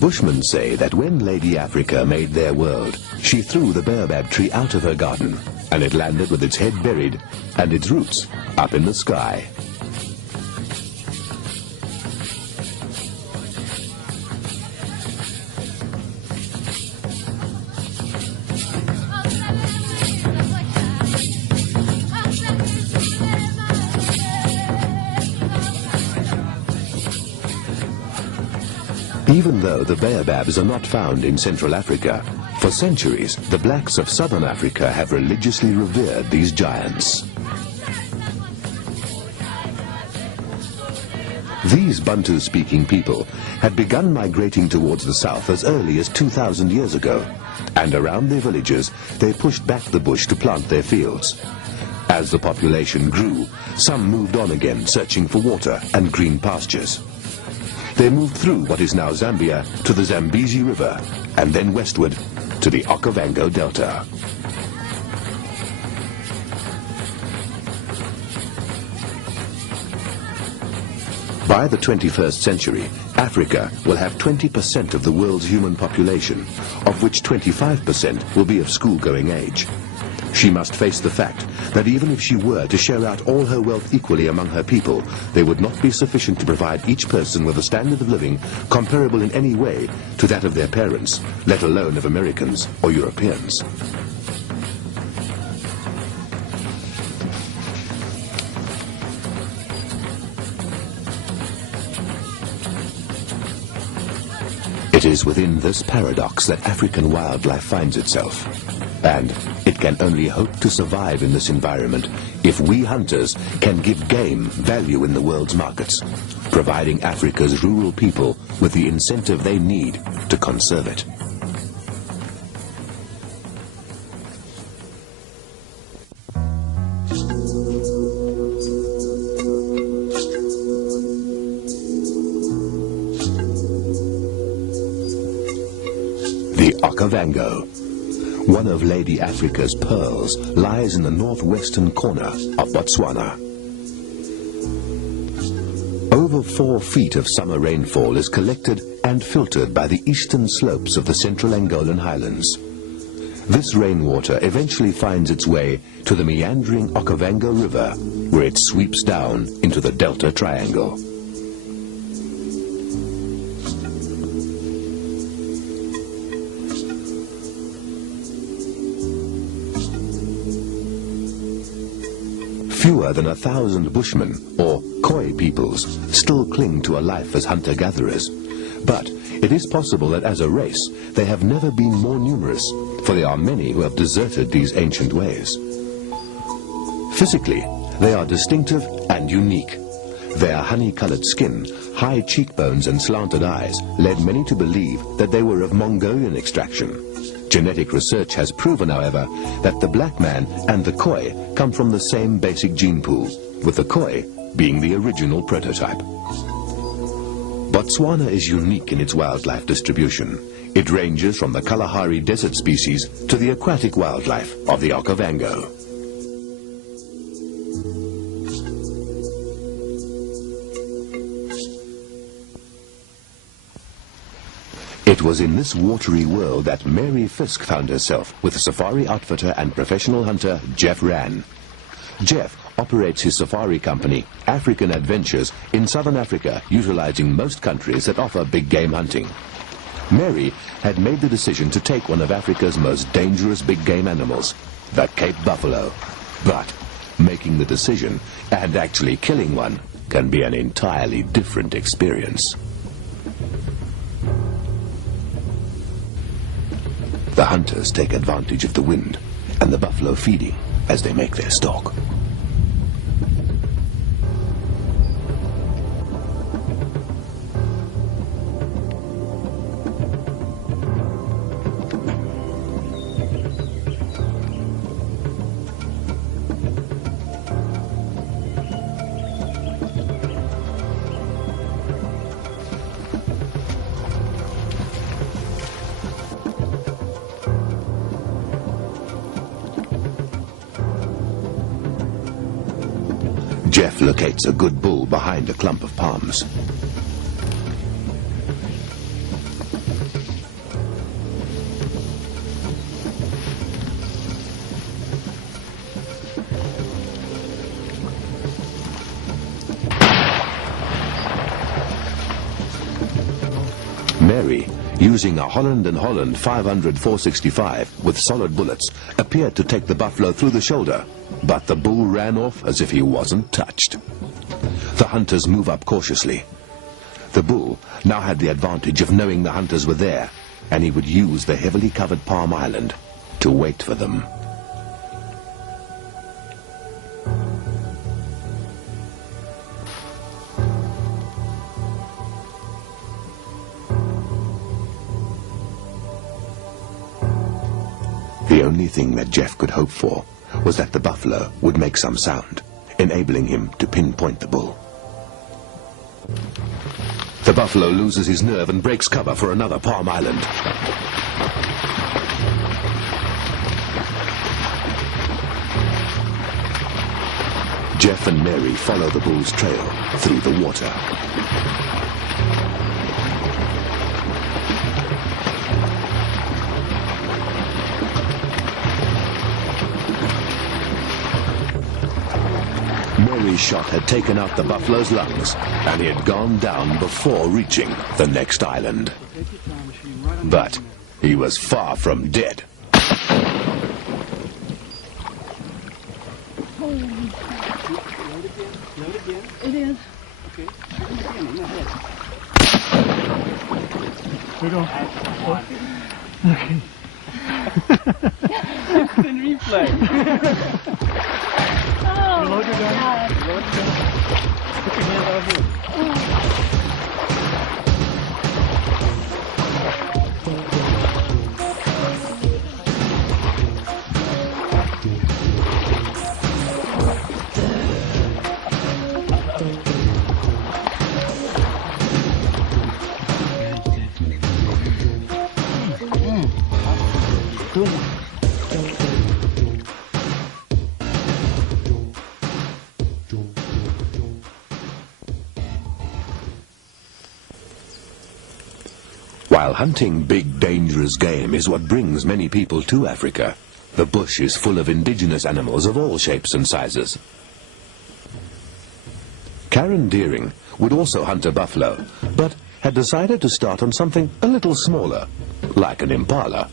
Bushmen say that when Lady Africa made their world, she threw the baobab tree out of her garden, and it landed with its head buried and its roots up in the sky. Even though the baobabs are not found in Central Africa, for centuries the blacks of Southern Africa have religiously revered these giants. These Bantu-speaking people had begun migrating towards the south as early as 2,000 years ago, and around their villages they pushed back the bush to plant their fields. As the population grew, some moved on again, searching for water and green pastures. They moved through what is now Zambia to the Zambezi River, and then westward to the Okavango Delta. By the 21st century, Africa will have 20% of the world's human population, of which 25% will be of school-going age. She must face the fact that even if she were to share out all her wealth equally among her people, they would not be sufficient to provide each person with a standard of living comparable in any way to that of their parents, let alone of Americans or Europeans. It is within this paradox that African wildlife finds itself. And it can only hope to survive in this environment if we hunters can give game value in the world's markets, providing Africa's rural people with the incentive they need to conserve it. The Okavango, one of Lady Africa's pearls, lies in the northwestern corner of Botswana. Over 4 feet of summer rainfall is collected and filtered by the eastern slopes of the central Angolan highlands. This rainwater eventually finds its way to the meandering Okavango River, where it sweeps down into the Delta Triangle. Fewer than 1,000 Bushmen, or Khoi peoples, still cling to a life as hunter-gatherers. But it is possible that as a race, they have never been more numerous, for there are many who have deserted these ancient ways. Physically, they are distinctive and unique. Their honey-colored skin, high cheekbones and slanted eyes led many to believe that they were of Mongolian extraction. Genetic research has proven, however, that the black man and the Khoi come from the same basic gene pool, with the Khoi being the original prototype. Botswana is unique in its wildlife distribution. It ranges from the Kalahari desert species to the aquatic wildlife of the Okavango. It was in this watery world that Mary Fisk found herself with safari outfitter and professional hunter Jeff Rann. Jeff operates his safari company, African Adventures, in southern Africa, utilizing most countries that offer big game hunting. Mary had made the decision to take one of Africa's most dangerous big game animals, the Cape buffalo. But making the decision and actually killing one can be an entirely different experience. The hunters take advantage of the wind and the buffalo feeding as they make their stalk. Jeff locates a good bull behind a clump of palms. Mary, using a Holland & Holland 500-465 with solid bullets, appeared to take the buffalo through the shoulder, but the bull ran off as if he wasn't touched. The hunters move up cautiously. The bull now had the advantage of knowing the hunters were there, and he would use the heavily covered palm island to wait for them. The only thing that Jeff could hope for was that the buffalo would make some sound, enabling him to pinpoint the bull. The buffalo loses his nerve and breaks cover for another palm island. Jeff and Mary follow the bull's trail through the water. Mary's shot had taken out the buffalo's lungs, and he had gone down before reaching the next island. But he was far from dead. It is. Okay. We go. Okay. In replay. Oh, Load it down. God. Load it down. Put your hands out here. While hunting big, dangerous game is what brings many people to Africa, the bush is full of indigenous animals of all shapes and sizes. Karen Deering would also hunt a buffalo, but had decided to start on something a little smaller, like an impala.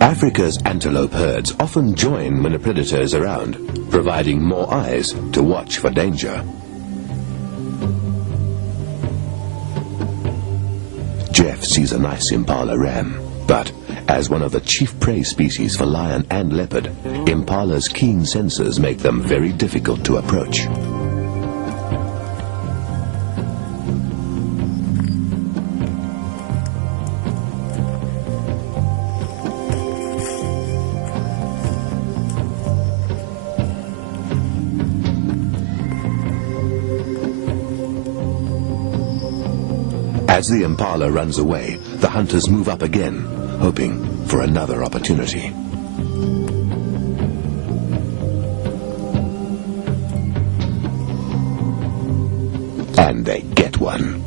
Africa's antelope herds often join when a predator is around, providing more eyes to watch for danger. Jeff sees a nice impala ram, but as one of the chief prey species for lion and leopard, impala's keen senses make them very difficult to approach. As the impala runs away, the hunters move up again, hoping for another opportunity. And they get one.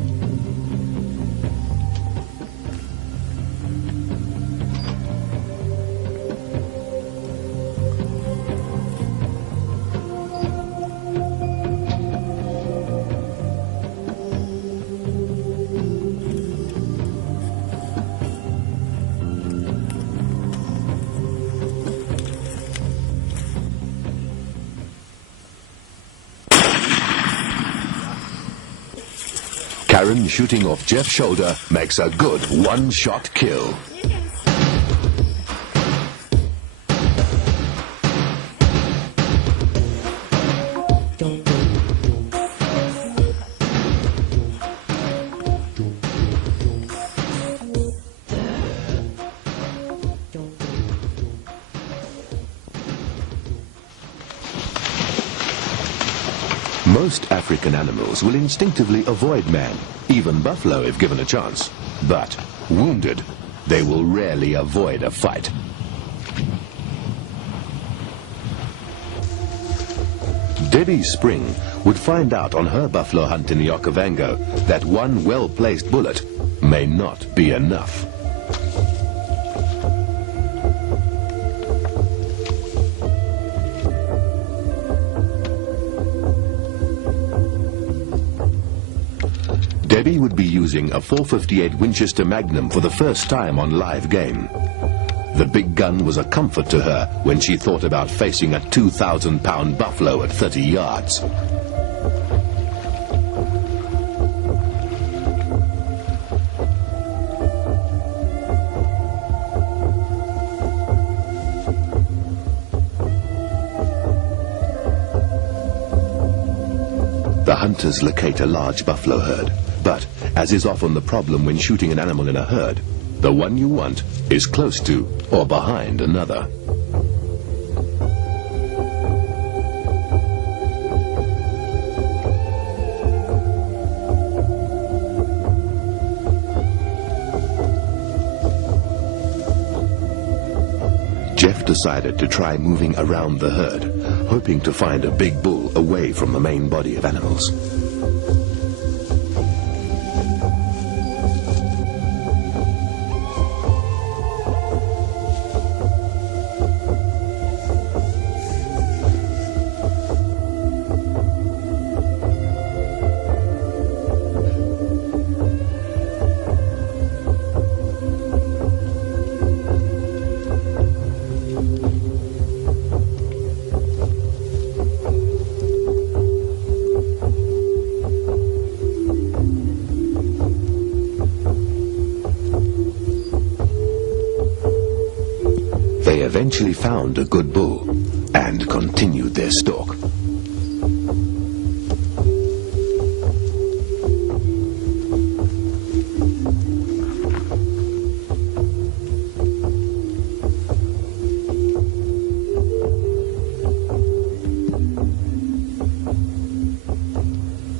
Karen shooting off Jeff's shoulder makes a good one-shot kill. Most African animals will instinctively avoid man, even buffalo if given a chance. But wounded, they will rarely avoid a fight. Debbie Spring would find out on her buffalo hunt in the Okavango that one well-placed bullet may not be enough. Debbie would be using a .458 Winchester Magnum for the first time on live game. The big gun was a comfort to her when she thought about facing a 2,000-pound buffalo at 30 yards. The hunters locate a large buffalo herd, but, as is often the problem when shooting an animal in a herd, the one you want is close to or behind another. Jeff decided to try moving around the herd, hoping to find a big bull away from the main body of animals. They eventually found a good bull and continued their stalk.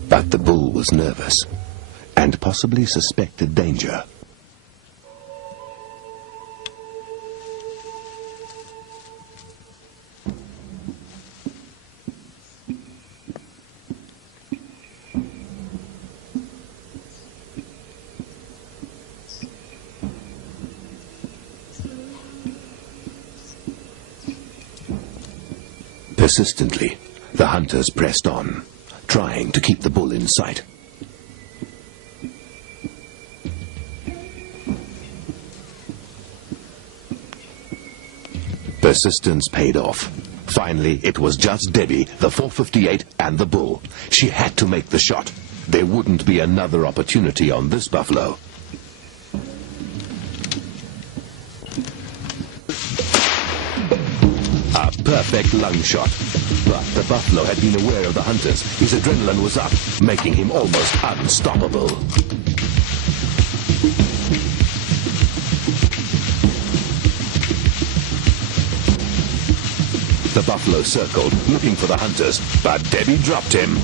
But the bull was nervous and possibly suspected danger. Persistently, the hunters pressed on, trying to keep the bull in sight. Persistence paid off. Finally, it was just Debbie, the .458, and the bull. She had to make the shot. There wouldn't be another opportunity on this buffalo. A perfect lung shot. But the buffalo had been aware of the hunters. His adrenaline was up, making him almost unstoppable. The buffalo circled, looking for the hunters, but Debbie dropped him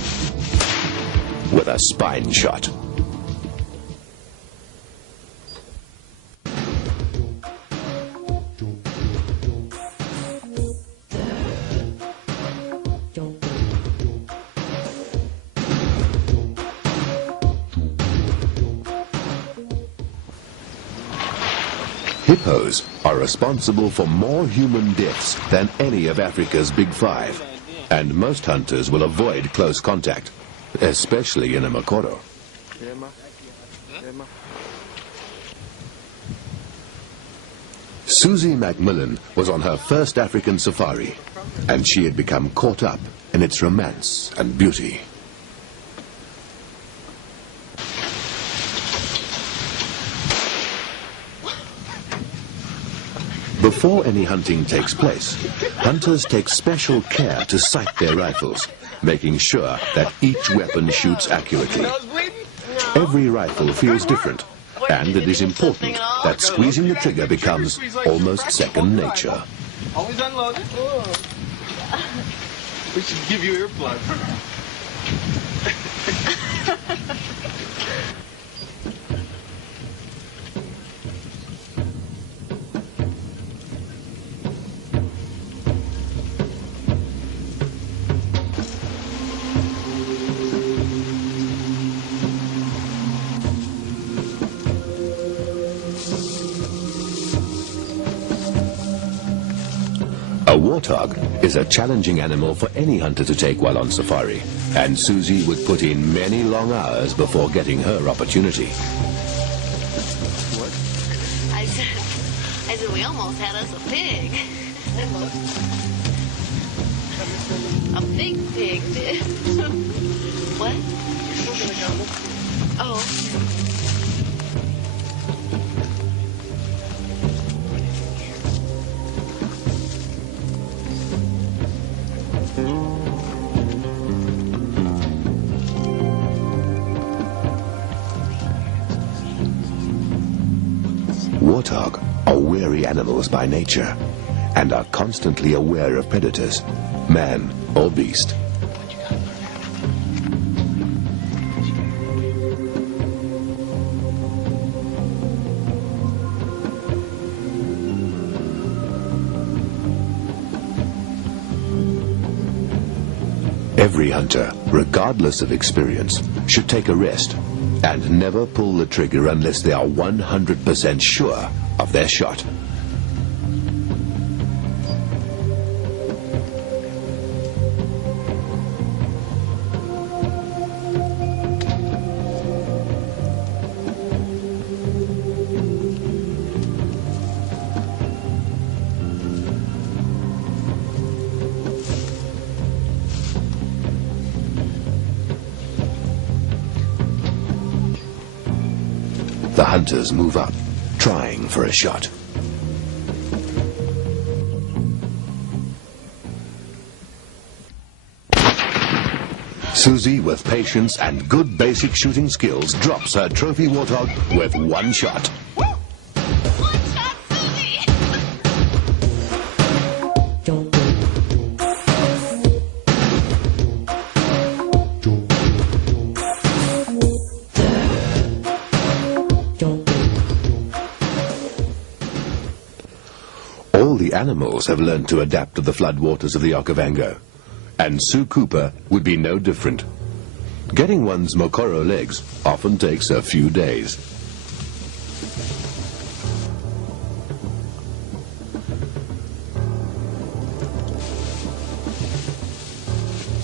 with a spine shot. Hippos are responsible for more human deaths than any of Africa's big five, and most hunters will avoid close contact, especially in a makoro. Susie Macmillan was on her first African safari, and she had become caught up in its romance and beauty. Before any hunting takes place, hunters take special care to sight their rifles, making sure that each weapon shoots accurately. Every rifle feels different, and it is important that squeezing the trigger becomes almost second nature. Always unloaded. We should give you earplugs. warthog is a challenging animal for any hunter to take while on safari, and Susie would put in many long hours before getting her opportunity. I said, we almost had us a pig. A big pig did. What? Oh. Warthog are wary animals by nature and are constantly aware of predators, man or beast. Every hunter, regardless of experience, should take a rest and never pull the trigger unless they are 100% sure of their shot. The hunters move up, trying for a shot. Susie, with patience and good basic shooting skills, drops her trophy warthog with one shot. One shot, Susie! All the animals have learned to adapt to the floodwaters of the Okavango, and Sue Cooper would be no different. Getting one's Mokoro legs often takes a few days.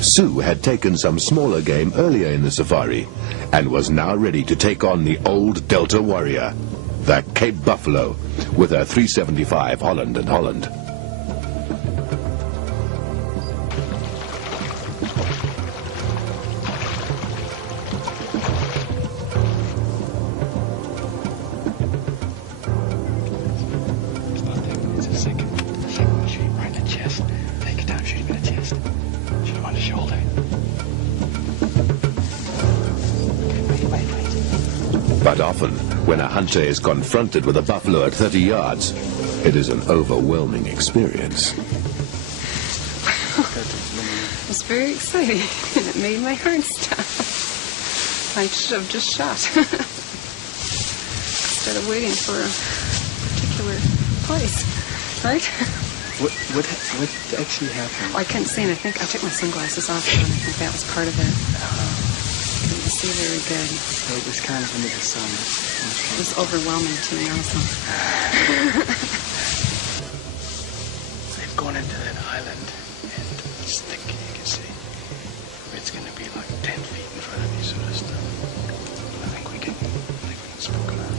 Sue had taken some smaller game earlier in the safari and was now ready to take on the old Delta warrior, the Cape Buffalo, with her .375 Holland and Holland. It's a second one, shoot him right in the chest. Take it down, shoot him in the chest. Shoot him on the shoulder. Wait. But often, when a hunter is confronted with a buffalo at 30 yards, it is an overwhelming experience. It was very exciting, and it made my heart stop. I should have just shot instead of waiting for a particular place, right? What actually happened? Well, I couldn't see, and I think I took my sunglasses off, and I think that was part of it. Couldn't see very good. So it was kind of under the sun. It was overwhelming to me also. They've gone into that island, and it's thick, you can see. It's going to be like 10 feet in front of you, sort of stuff. I think we can spook them out.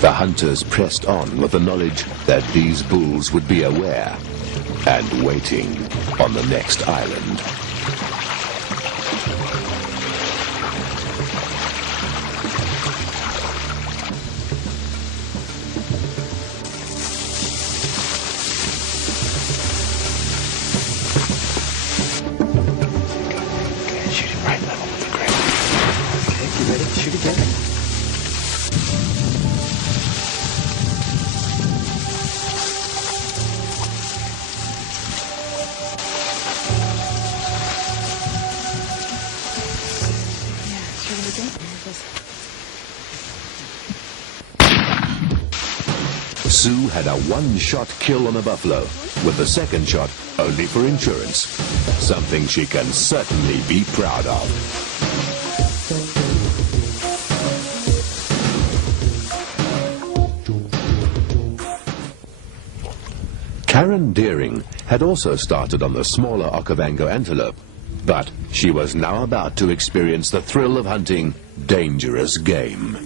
The hunters pressed on with the knowledge that these bulls would be aware and waiting on the next island. Shoot it right level with the ground. Okay, you ready? Shoot again. Sue had a one-shot kill on a buffalo, with the second shot only for insurance. Something she can certainly be proud of. Karen Deering had also started on the smaller Okavango antelope, but she was now about to experience the thrill of hunting dangerous game.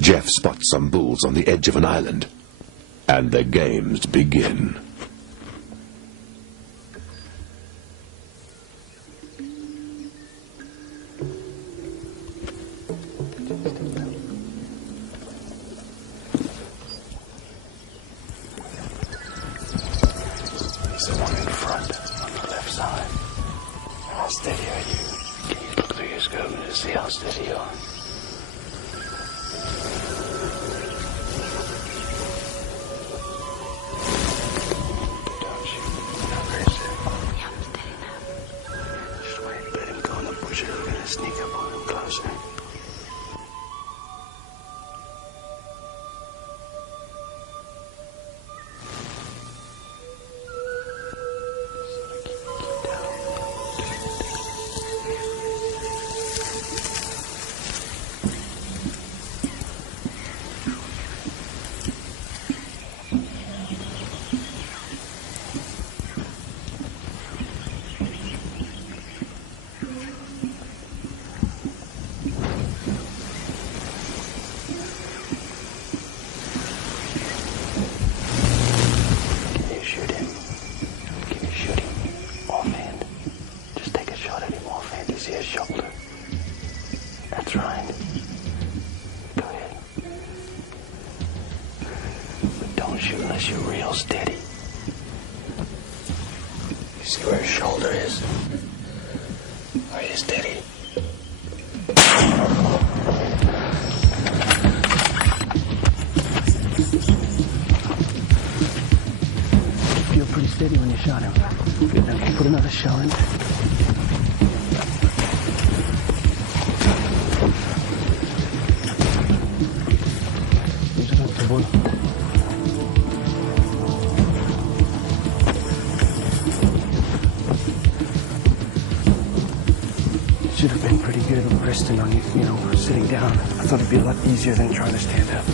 Jeff spots some bulls on the edge of an island, and the games begin. He's the one in front on the left side. How steady are you? Can you look through your scope and see how steady you are? Sneak up on him closer. You're real steady. You see where his shoulder is? Are you steady? Feel pretty steady when you shot him. Good, now put another shell in. Should have been pretty good resting on you, sitting down. I thought it'd be a lot easier than trying to stand up.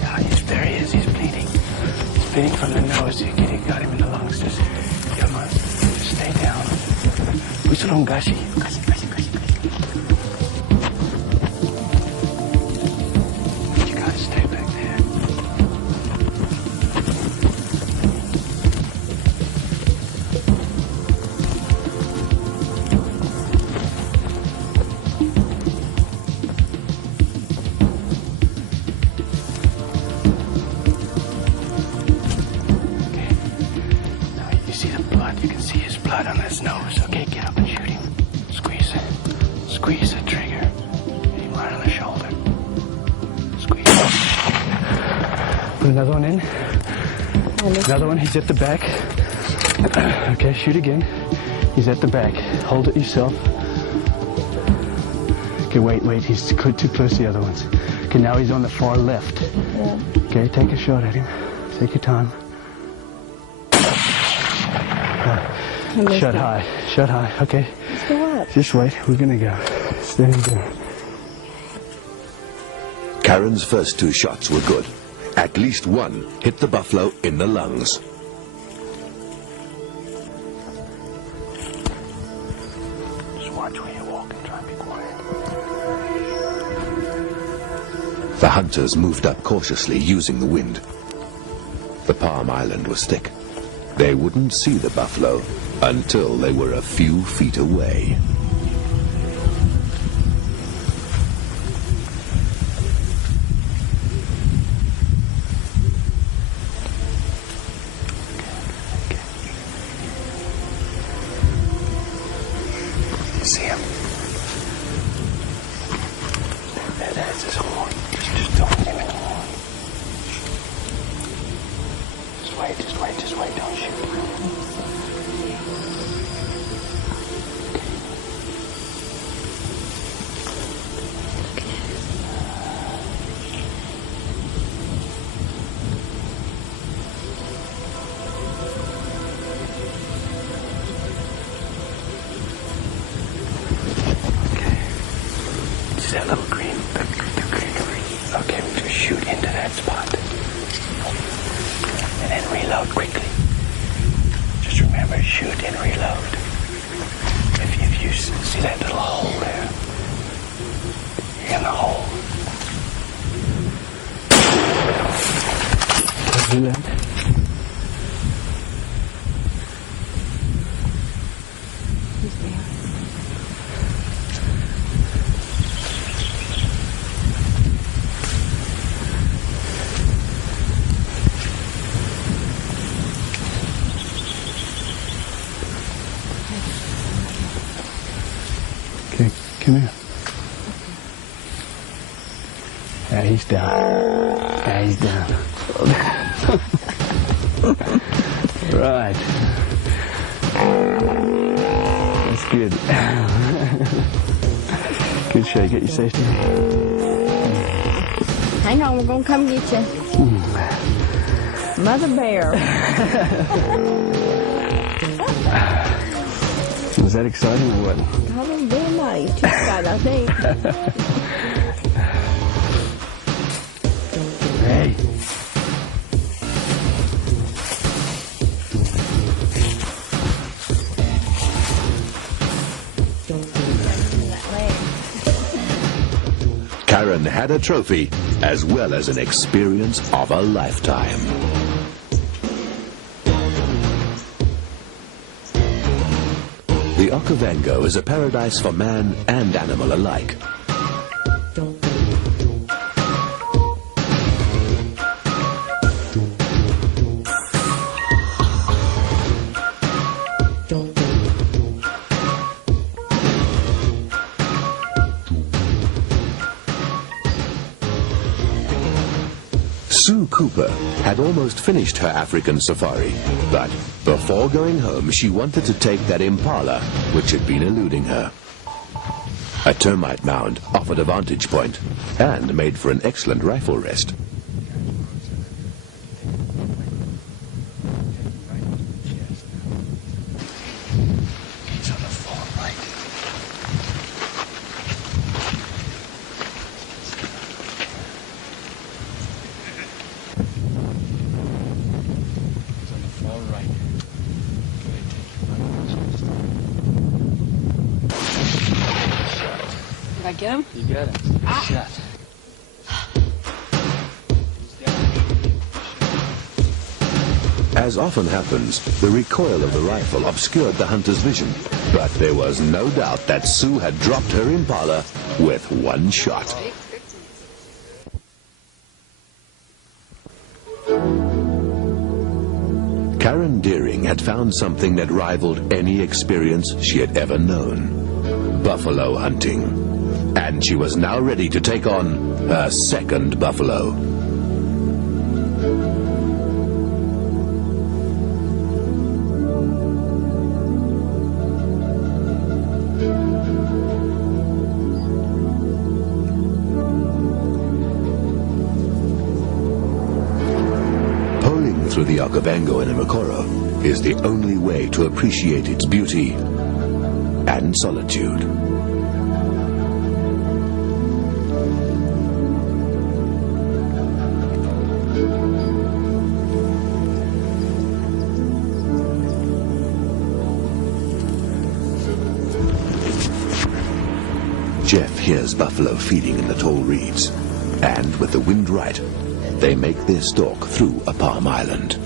Yeah, there he is. He's bleeding. He's bleeding from the nose. You got him in the lungs. Just, come on. Just stay down. Whistle on Gashi. Gashi. You gotta stay back there. You can see his blood on his nose. Okay, get up and shoot him. Squeeze it. Squeeze the trigger. Hit him right on the shoulder. Squeeze. Put another one in. Another one. He's at the back. Okay, shoot again. He's at the back. Hold it yourself. Okay, wait. He's too close to the other ones. Okay, now he's on the far left. Yeah. Okay, take a shot at him. Take your time. Shut high. Okay. So what? Just wait. We're gonna go. Steady there. Karen's first two shots were good. At least one hit the buffalo in the lungs. Just watch where you walk and try and be quiet. The hunters moved up cautiously using the wind. The palm island was thick. They wouldn't see the buffalo until they were a few feet away. See him? That's his horn. Just don't hit him anymore. Just wait. Don't shoot. see that little green, the greenery? Okay, we just shoot into that spot. And then reload quickly. Just remember, shoot and reload. If you see that little hole there, you're in the hole. Zululand. Okay, come here. Yeah, he's down. Yeah, he's down. Right. That's good. Good shake. Get your safety. Hang on, we're going to come get you. Mother bear. Was that exciting or what? Probably very nice. Too bad, I think. Hey. Karen had a trophy as well as an experience of a lifetime. The Okavango is a paradise for man and animal alike. Sue Cooper had almost finished her African safari, but before going home she wanted to take that Impala which had been eluding her. A termite mound offered a vantage point and made for an excellent rifle rest. He's on the far right. He's on the far right. Did I get him? You got it. Good shot. As often happens, the recoil of the rifle obscured the hunter's vision, but there was no doubt that Sue had dropped her Impala with one shot. Karen Deering had found something that rivaled any experience she had ever known: buffalo hunting. And she was now ready to take on her second buffalo. Poling through the Okavango in Imokoro is the only way to appreciate its beauty and solitude. Jeff hears buffalo feeding in the tall reeds, and with the wind right, they make their stalk through a palm island.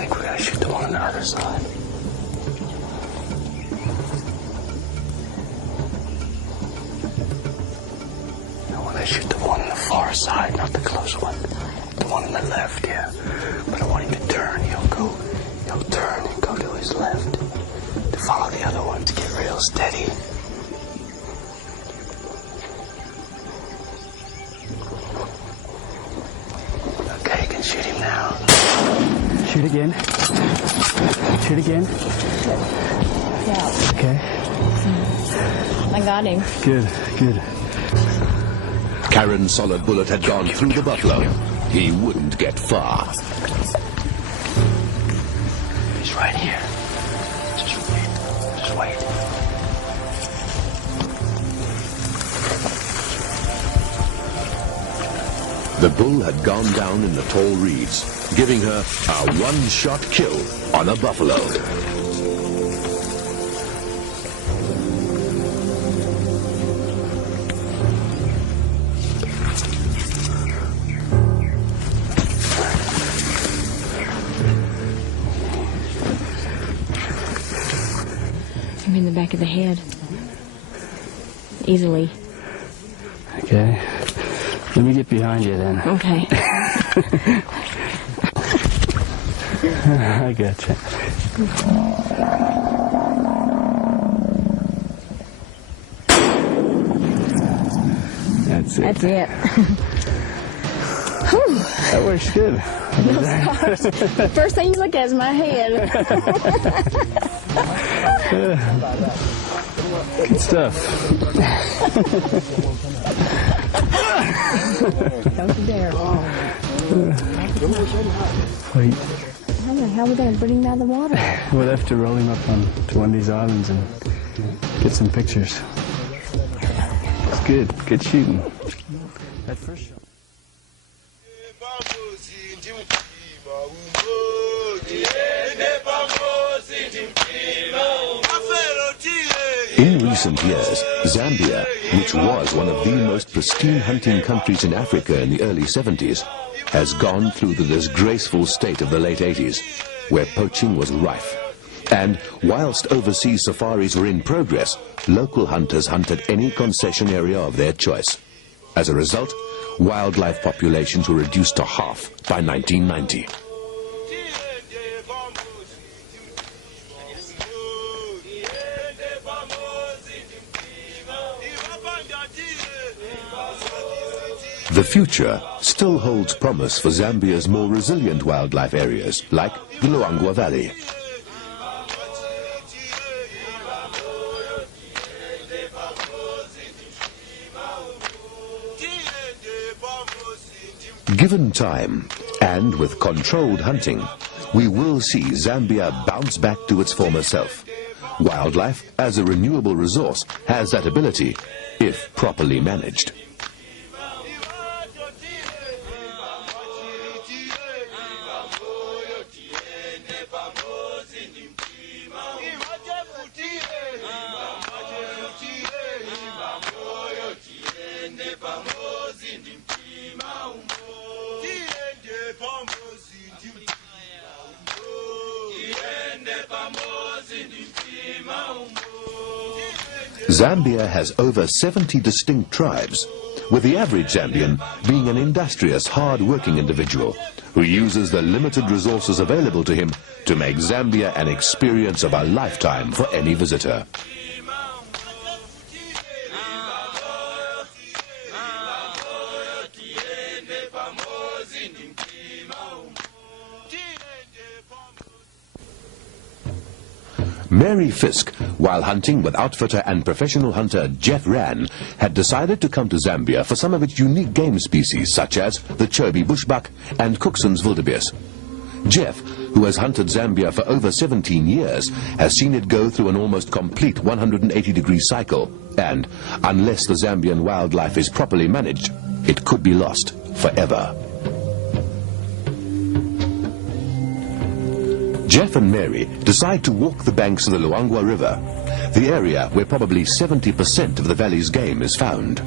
think we're going to shoot the one on the other side. I want to shoot the one on the far side, not the close one. The one on the left, yeah. But I want him to turn. He'll turn and go to his left to follow the other one to get real steady. Okay, you can shoot him now. Shoot again. Shoot again. Yeah, Okay. I got him. Good, good. Karen's solid bullet had gone through the buffalo. He wouldn't get far. He's right here. Just wait. Just wait. The bull had gone down in the tall reeds, giving her a one-shot kill on a buffalo. I'm in the back of the head. Easily. Okay. Let me get behind you then. Okay. I gotcha. That's it. That's it. That works good. The first thing you look at is my head. Good stuff. Don't you dare. Wait. How the hell are we going to bring him out of the water? We'll have to roll him up to one of these islands and get some pictures. It's good. Good shooting. That first shot. In recent years, Zambia, which was one of the most pristine hunting countries in Africa in the early 70s, has gone through the disgraceful state of the late 80s, where poaching was rife. And whilst overseas safaris were in progress, local hunters hunted any concession area of their choice. As a result, wildlife populations were reduced to half by 1990. The future still holds promise for Zambia's more resilient wildlife areas, like the Luangwa Valley. Given time, and with controlled hunting, we will see Zambia bounce back to its former self. Wildlife, as a renewable resource, has that ability, if properly managed. Zambia has over 70 distinct tribes, with the average Zambian being an industrious, hard-working individual who uses the limited resources available to him to make Zambia an experience of a lifetime for any visitor. Mary Fisk, while hunting with outfitter and professional hunter Jeff Rann, had decided to come to Zambia for some of its unique game species, such as the Chobe bushbuck and Cookson's wildebeest. Jeff, who has hunted Zambia for over 17 years, has seen it go through an almost complete 180-degree cycle, and, unless the Zambian wildlife is properly managed, it could be lost forever. Jeff and Mary decide to walk the banks of the Luangwa River, the area where probably 70% of the valley's game is found.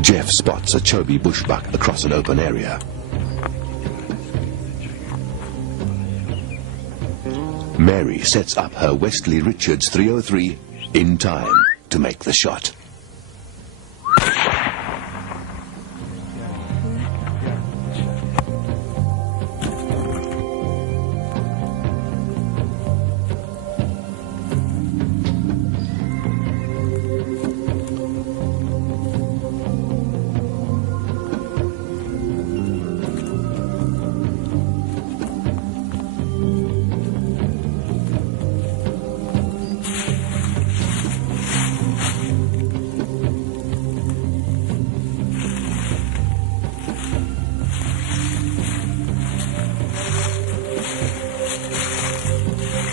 Jeff spots a Chobe bushbuck across an open area. Mary sets up her Westley Richards 303 in time to make the shot.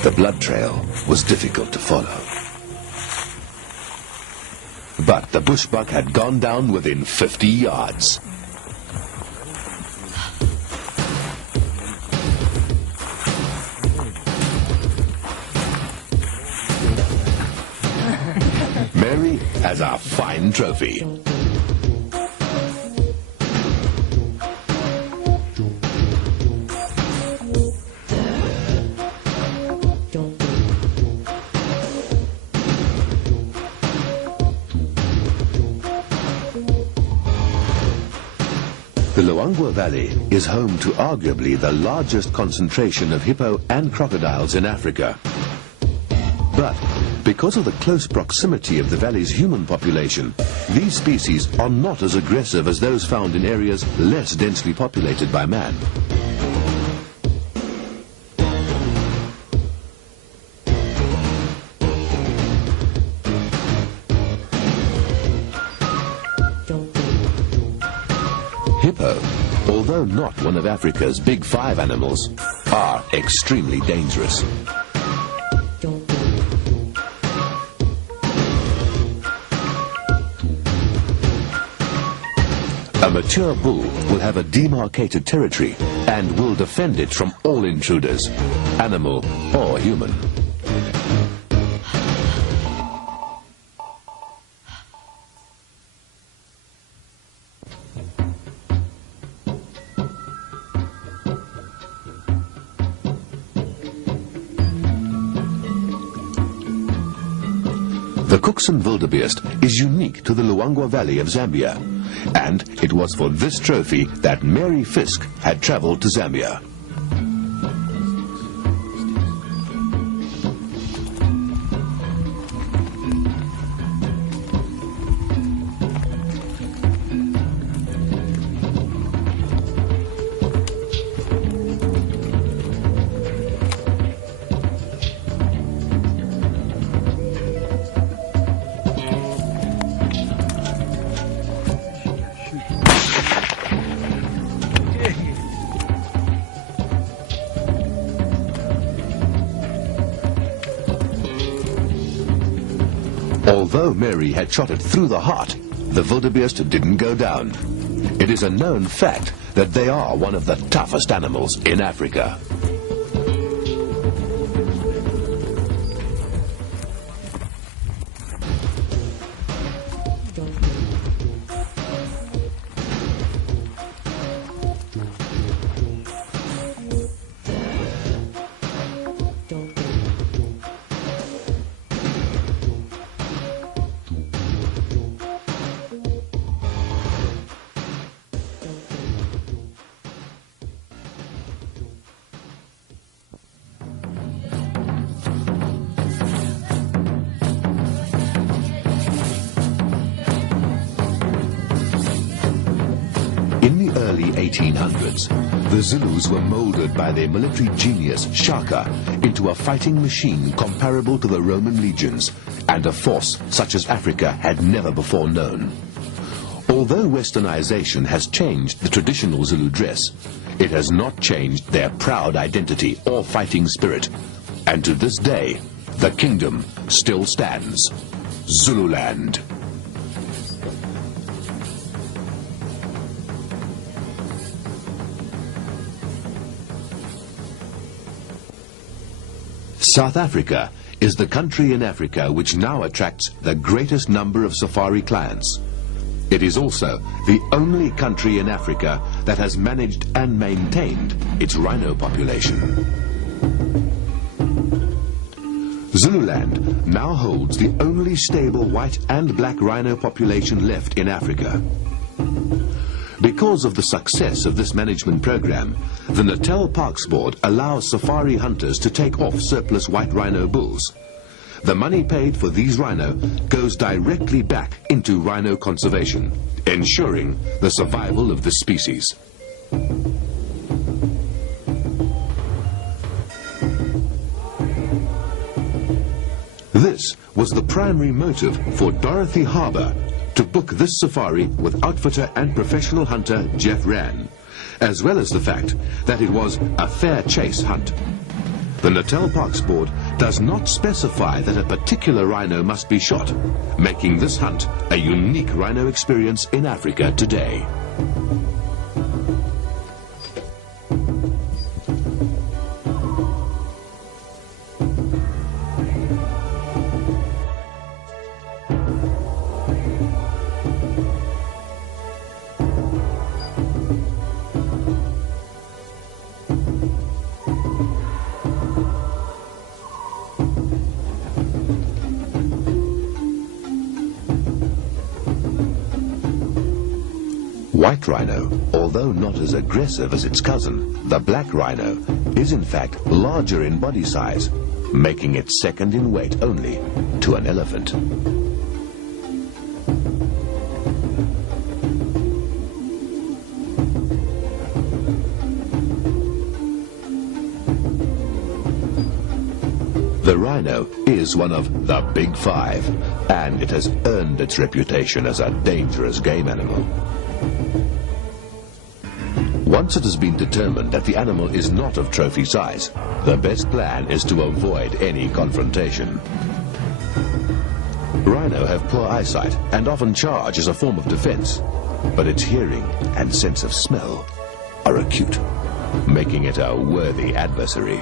The blood trail was difficult to follow. But the bushbuck had gone down within 50 yards. Mary has a fine trophy. The Luangwa Valley is home to arguably the largest concentration of hippo and crocodiles in Africa. But because of the close proximity of the valley's human population, these species are not as aggressive as those found in areas less densely populated by man. Hippo, although not one of Africa's big five animals, are extremely dangerous. A mature bull will have a demarcated territory and will defend it from all intruders, animal or human. The Cookson wildebeest is unique to the Luangwa Valley of Zambia, and it was for this trophy that Mary Fisk had travelled to Zambia. Although Mary had shot it through the heart, the wildebeest didn't go down. It is a known fact that they are one of the toughest animals in Africa. In the early 1800s, the Zulus were molded by their military genius, Shaka, into a fighting machine comparable to the Roman legions, and a force such as Africa had never before known. Although westernization has changed the traditional Zulu dress, it has not changed their proud identity or fighting spirit, and to this day, the kingdom still stands. Zululand. South Africa is the country in Africa which now attracts the greatest number of safari clients. It is also the only country in Africa that has managed and maintained its rhino population. Zululand now holds the only stable white and black rhino population left in Africa. Because of the success of this management program, the Natal Parks Board allows safari hunters to take off surplus white rhino bulls. The money paid for these rhino goes directly back into rhino conservation, ensuring the survival of the species. This was the primary motive for Dorothy Harbour to book this safari with outfitter and professional hunter Jeff Rann, as well as the fact that it was a fair chase hunt. The Natal Parks Board does not specify that a particular rhino must be shot, making this hunt a unique rhino experience in Africa today. White rhino, although not as aggressive as its cousin, the black rhino, is in fact larger in body size, making it second in weight only to an elephant. The rhino is one of the Big Five, and it has earned its reputation as a dangerous game animal. Once it has been determined that the animal is not of trophy size, the best plan is to avoid any confrontation. Rhino have poor eyesight and often charge as a form of defense, but its hearing and sense of smell are acute, making it a worthy adversary.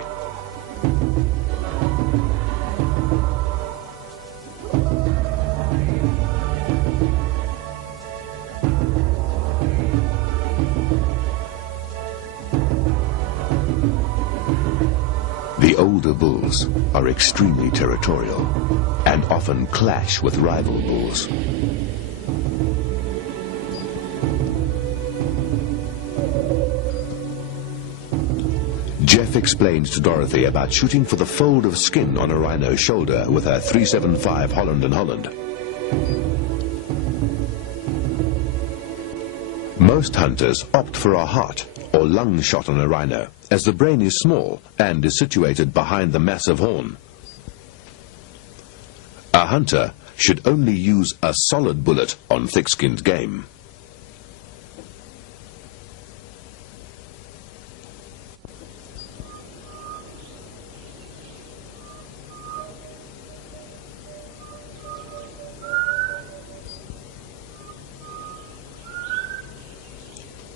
The older bulls are extremely territorial and often clash with rival bulls. Jeff explains to Dorothy about shooting for the fold of skin on a rhino's shoulder with her .375 Holland & Holland. Most hunters opt for a heart or lung shot on a rhino, as the brain is small and is situated behind the massive horn. A hunter should only use a solid bullet on thick-skinned game.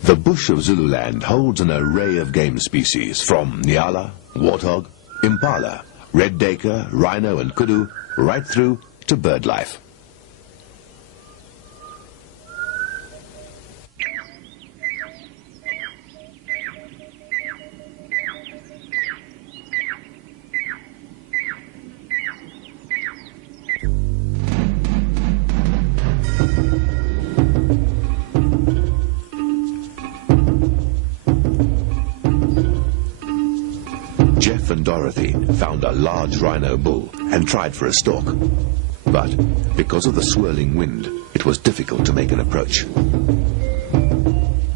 The bush of Zululand holds an array of game species from nyala, warthog, impala, red duiker, rhino and kudu, right through to bird life. Jeff and Dorothy found a large rhino bull and tried for a stalk. But because of the swirling wind, it was difficult to make an approach.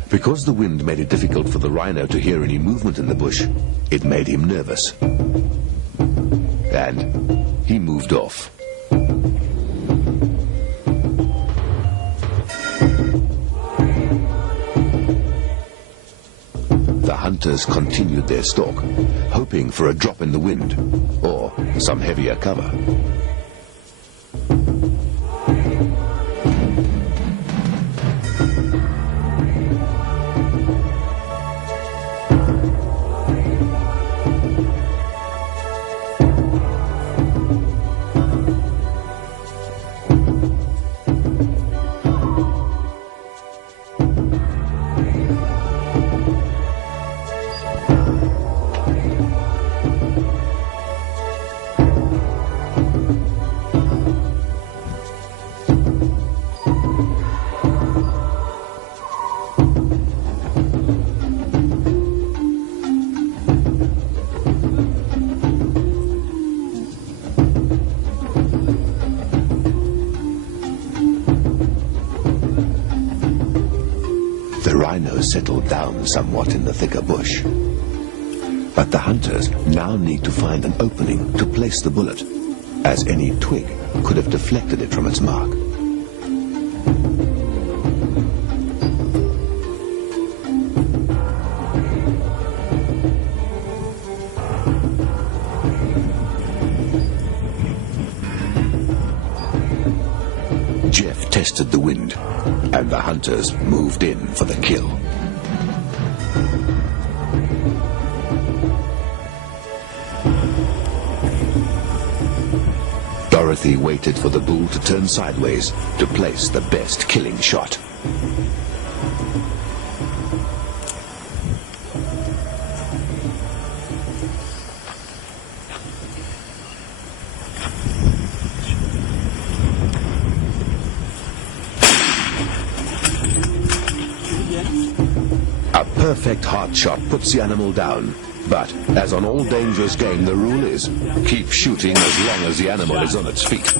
Because the wind made it difficult for the rhino to hear any movement in the bush, it made him nervous. And he moved off. The hunters continued their stalk, hoping for a drop in the wind or some heavier cover. The rhino settled down somewhat in the thicker bush. But the hunters now need to find an opening to place the bullet, as any twig could have deflected it from its mark. Jeff tested the wind, and the hunters moved in for the kill. Dorothy waited for the bull to turn sideways to place the best killing shot. A perfect heart shot puts the animal down. But, as on all dangerous game, the rule is, keep shooting as long as the animal is on its feet.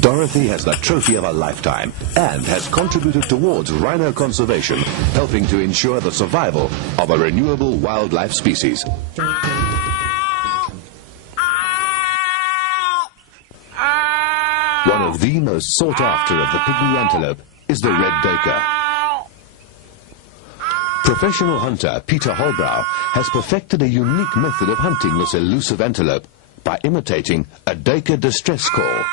Dorothy has the trophy of a lifetime and has contributed towards rhino conservation, helping to ensure the survival of a renewable wildlife species. One of the most sought after of the pygmy antelope is the red duiker. Professional hunter Peter Holbrow has perfected a unique method of hunting this elusive antelope by imitating a duiker distress call,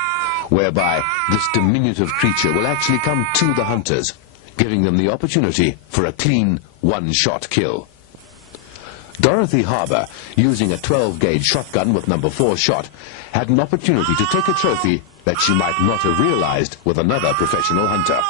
whereby this diminutive creature will actually come to the hunters, giving them the opportunity for a clean one-shot kill. Dorothy Harbour, using a 12-gauge shotgun with number 4 shot, had an opportunity to take a trophy that she might not have realized with another professional hunter.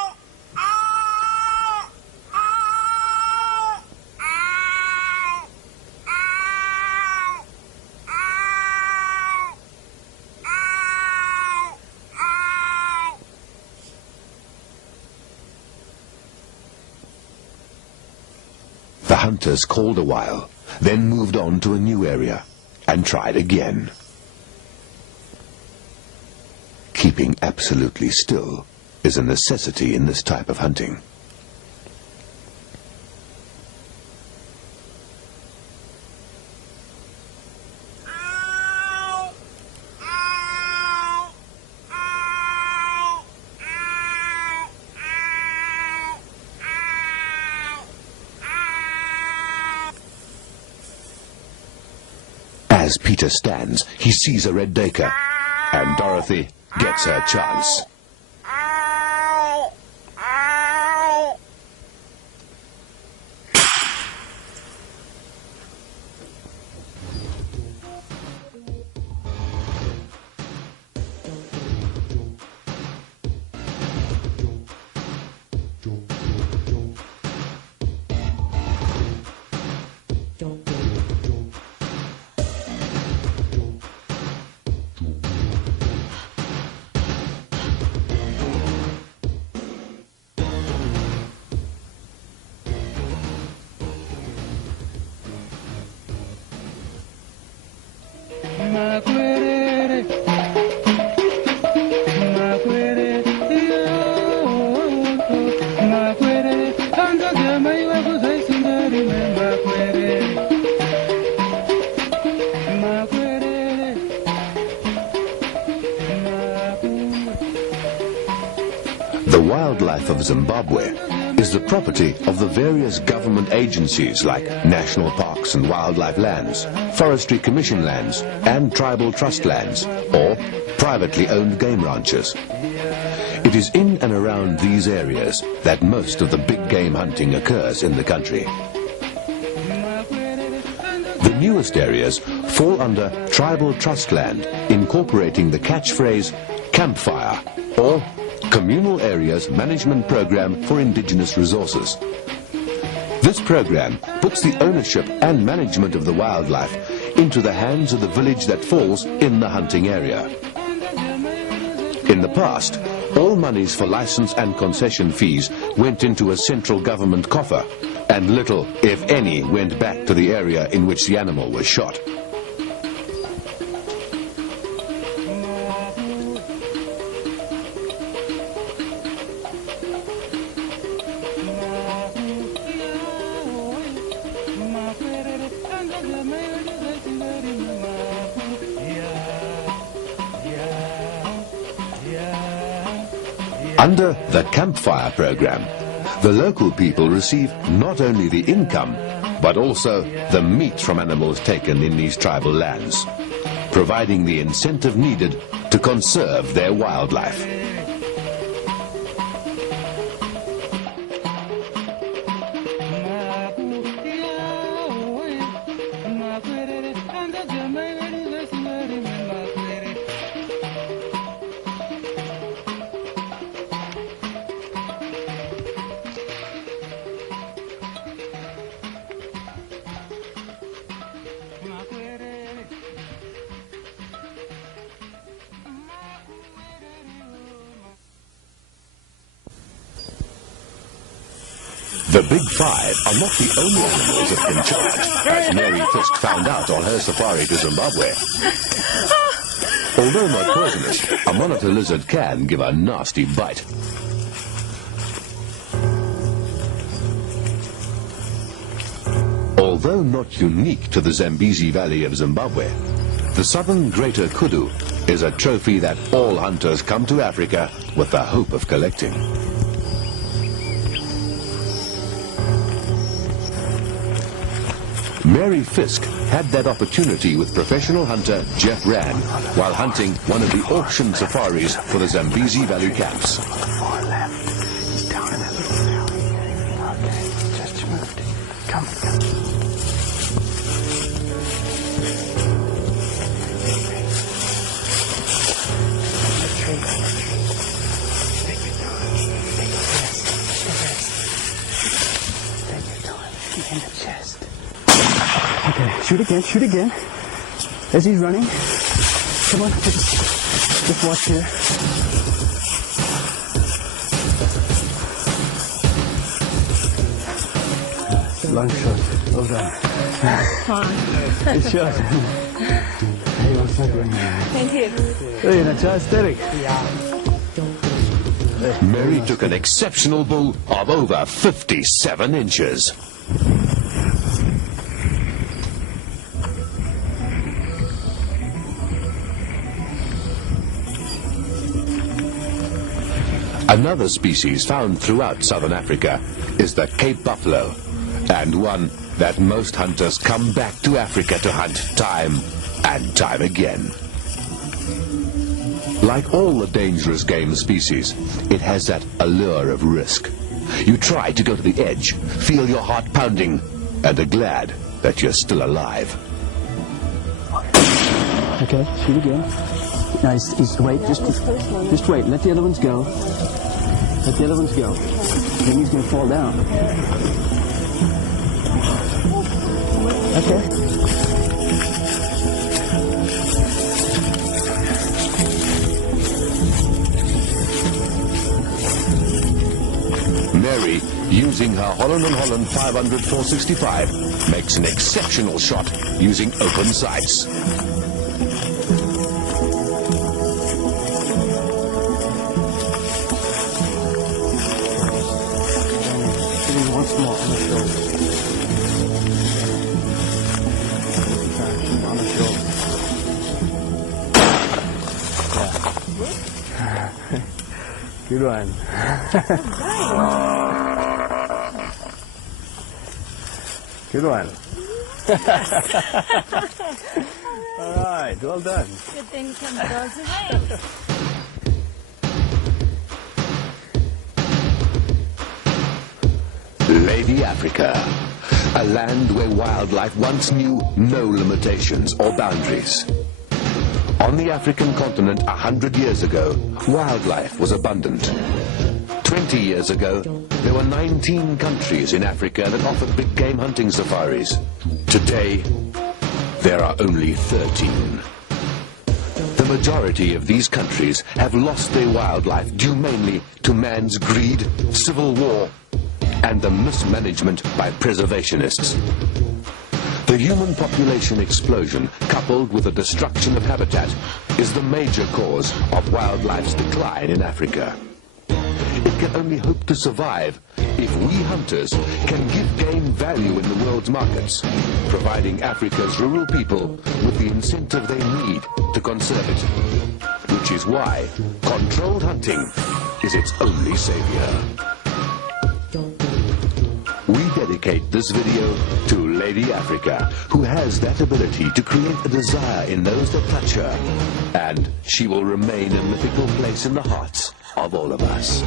The hunters called a while, then moved on to a new area and tried again. Keeping absolutely still is a necessity in this type of hunting. As Peter stands, he sees a red duiker, and Dorothy gets her chance. The wildlife of Zimbabwe is the property of the various government agencies like National Parks and Wildlife Lands, Forestry Commission lands, and Tribal Trust lands, or privately owned game ranches. It is in and around these areas that most of the big game hunting occurs in the country. The newest areas fall under Tribal Trust land, incorporating the catchphrase campfire or Communal Areas Management Program for Indigenous Resources. This program puts the ownership and management of the wildlife into the hands of the village that falls in the hunting area. In the past, all monies for license and concession fees went into a central government coffer, and little, if any, went back to the area in which the animal was shot. Under the campfire program, the local people receive not only the income, but also the meat from animals taken in these tribal lands, providing the incentive needed to conserve their wildlife. The Big Five are not the only animals that can charge, as Mary Fisk found out on her safari to Zimbabwe. Although not poisonous, a monitor lizard can give a nasty bite. Although not unique to the Zambezi Valley of Zimbabwe, the southern greater kudu is a trophy that all hunters come to Africa with the hope of collecting. Mary Fisk had that opportunity with professional hunter Jeff Rann while hunting one of the auction safaris for the Zambezi Valley camps. Far left. He's down in that little valley. Okay, just moved. Come. Take your time. In the chest. Okay, shoot again. As he's running. Come on, just watch here. Long shot. Well done. Good shot. Hey, what's that doing? Thank you. Hey, that's aesthetic. Mary took an exceptional bull of over 57 inches. Another species found throughout southern Africa is the Cape buffalo, and one that most hunters come back to Africa to hunt time and time again. Like all the dangerous game species, it has that allure of risk. You try to go to the edge, feel your heart pounding, and are glad that you're still alive. Okay, shoot again. No, wait, just wait. Let the other ones go. Let the other ones go. Then he's going to fall down. Okay. Mary, using her Holland & Holland 500-465, makes an exceptional shot using open sights. Once more on the shoulder. On the shoulder. Yeah. Good one. Good one. All right, well done. Good thing comes goes away. Lady Africa, a land where wildlife once knew no limitations or boundaries. On the African continent 100 years ago, wildlife was abundant. 20 years ago, there were 19 countries in Africa that offered big game hunting safaris. Today, there are only 13. The majority of these countries have lost their wildlife due mainly to man's greed, civil war, and the mismanagement by preservationists. The human population explosion, coupled with the destruction of habitat, is the major cause of wildlife's decline in Africa. It can only hope to survive if we hunters can give game value in the world's markets, providing Africa's rural people with the incentive they need to conserve it. Which is why controlled hunting is its only savior. We dedicate this video to Lady Africa, who has that ability to create a desire in those that touch her, and she will remain a mythical place in the hearts of all of us.